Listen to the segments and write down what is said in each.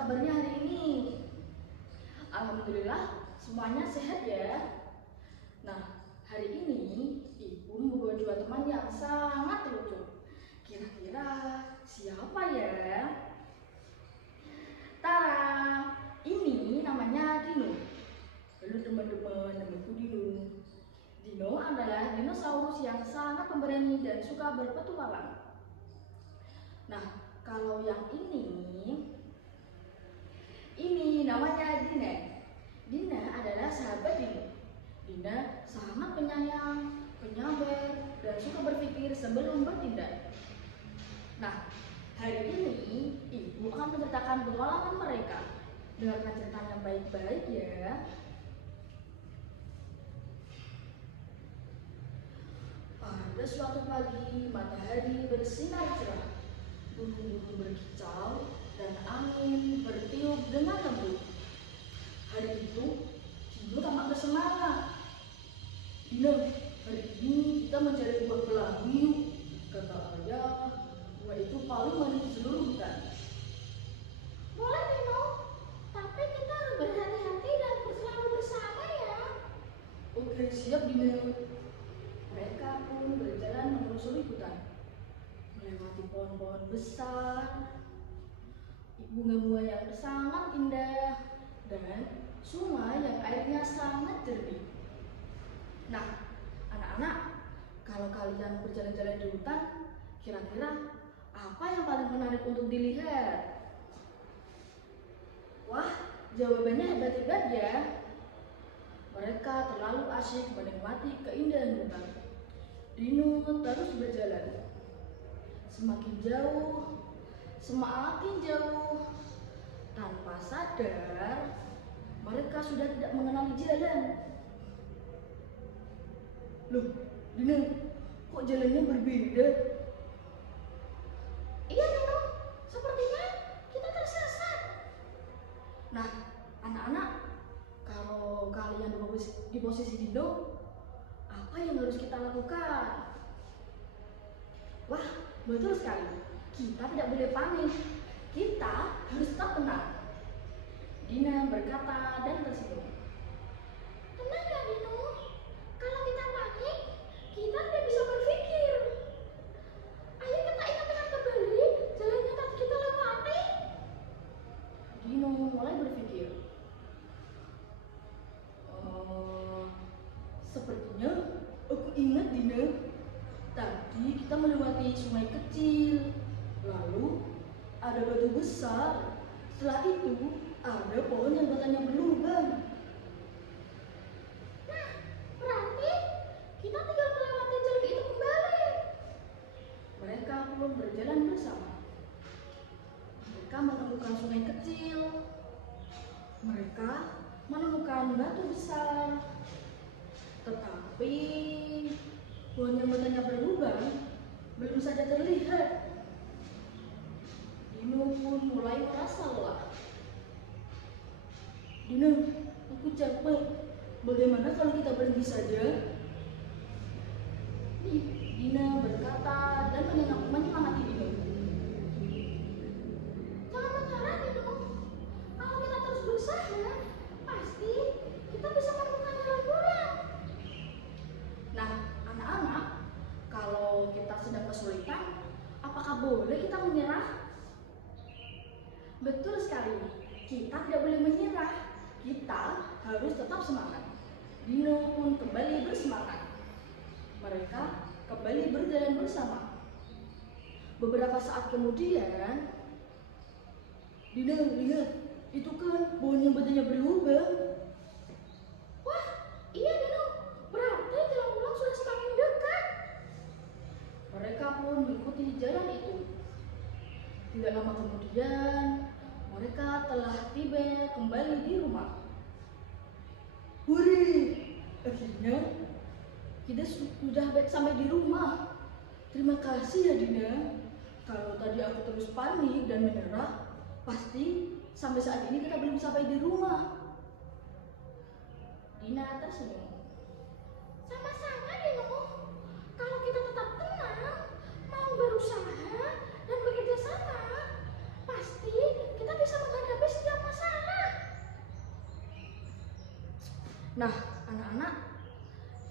kabarnya hari ini? Alhamdulillah semuanya sehat ya. Nah, hari ini Ibu membawa dua teman yang sangat lucu. Kira-kira siapa ya? Tara, ini namanya Dino. Halo teman-teman, namaku Dino. Dino adalah dinosaurus yang sangat pemberani dan suka berpetualang. Nah, kalau yang ini namanya Dina. Dina adalah sahabat Dino. Dina sangat penyayang, penyabar, dan suka berpikir sebelum bertindak. Nah, hari ini Ibu akan menceritakan petualangan mereka. Dengarkan ceritanya baik-baik ya. Pada suatu pagi, matahari bersinar cerah, burung-burung berkicau, dan angin bertiup dengan lembut. Hari itu, Dino tampak bersemangat. Dino, hari ini kita mencari buah pelangi yuk, kata ayah. Buah itu paling manis di seluruh hutan. Boleh Dino, tapi kita harus berhati-hati dan selalu bersama ya. Oke, siap Dino. Mereka pun berjalan menelusuri hutan, melewati pohon-pohon besar, bunga-bunga yang sangat indah, dan sungai yang airnya sangat jernih. Nah, anak-anak, kalau kalian berjalan-jalan di hutan, kira-kira apa yang paling menarik untuk dilihat? Wah, jawabannya hebat-hebat ya. Mereka terlalu asyik menikmati keindahan hutan. Dino terus berjalan. Semakin jauh, semakin jauh. Tanpa sadar, mereka sudah tidak mengenali jalan. Loh, Dino, kok jalannya berbeda? Iya Dino, sepertinya kita tersesat. Nah, anak-anak, kalau kalian di posisi Dino, apa yang harus kita lakukan? Wah, betul sekali. Kita tidak boleh panik. Kita harus tetap tenang. Dina berkata dan tersenyum. Tenang ya Dino, kalau kita panik, kita tidak bisa berpikir. Ayo kita ingat-ingat kembali jalan yang tadi kita lewati. Dino mulai berpikir. Sepertinya aku ingat Dina. Tadi kita melewati sungai kecil. Lalu ada batu besar. Setelah itu ada pohon yang batangnya berlubang. Nah, berarti kita tinggal melewati jalan itu kembali. Mereka pun berjalan bersama. Mereka menemukan sungai kecil. Mereka menemukan batu besar. Tetapi pohon yang batangnya berlubang belum saja terlihat. Dino pun mulai merasa lelah. Dino, aku capek. Bagaimana kalau kita berhenti saja? Dina berkata dan menyemangati Dino. Jangan menyerah Dino. Kalau kita terus berusaha, pasti kita bisa menemukan jalan pulang. Nah, anak-anak, kalau kita sedang kesulitan, apakah boleh kita menyerah? Betul sekali, kita tidak boleh menyerah. Kita harus tetap semangat. Dino pun kembali bersemangat. Mereka kembali berjalan bersama. Beberapa saat kemudian, Dino lihat, itu kan pohon yang batangnya berlubang. Wah, iya Dino. Berarti jalan pulang sudah semakin dekat. Mereka pun mengikuti jalan itu. Tidak lama kemudian, mereka telah tiba kembali di rumah. Hore! Akhirnya kita sudah sampai di rumah. Terima kasih ya Dina. Kalau tadi aku terus panik dan menyerah, pasti sampai saat ini kita belum sampai di rumah. Dina tersenyum. Sama-sama Dino. Kalau kita tetap tenang, mau berusaha dan bekerja sama, pasti kita bisa menghadapi Nah, anak-anak,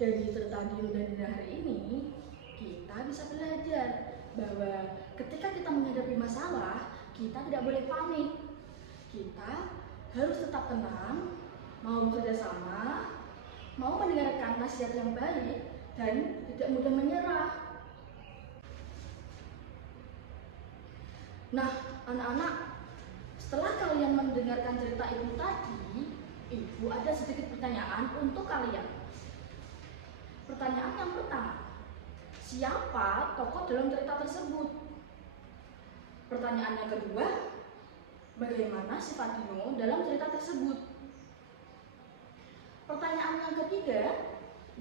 dari cerita Dino dan Dina hari ini, kita bisa belajar bahwa ketika kita menghadapi masalah, kita tidak boleh panik. Kita harus tetap tenang, mau bekerja sama, mau mendengarkan nasihat yang baik, dan tidak mudah menyerah. Nah, anak-anak, setelah kalian mendengarkan cerita ibu tadi, ibu ada sedikit pertanyaan untuk kalian. Pertanyaan yang pertama, siapa tokoh dalam cerita tersebut? Pertanyaan yang kedua, bagaimana sifat Dino dalam cerita tersebut? Pertanyaan yang ketiga,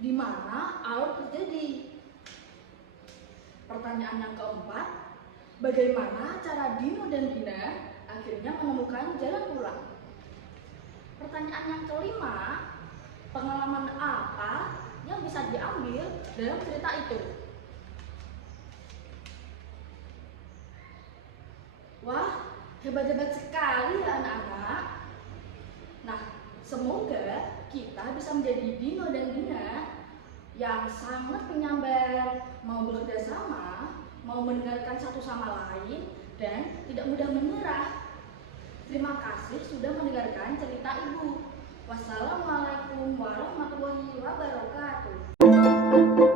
di mana air terjadi? Pertanyaan yang keempat, bagaimana cara Dino dan Dina akhirnya menemukan jalan pulang? Pertanyaan yang kelima, pengalaman apa yang bisa diambil dalam cerita itu? Wah, hebat-hebat sekali ya anak-anak. Nah, semoga kita bisa menjadi Dino dan Dina yang sangat penyabar, mau bekerja sama, mau mendengarkan satu sama lain, dan tidak mudah menyerah. Terima kasih sudah mendengarkan cerita ibu. Wassalamualaikum warahmatullahi wabarakatuh.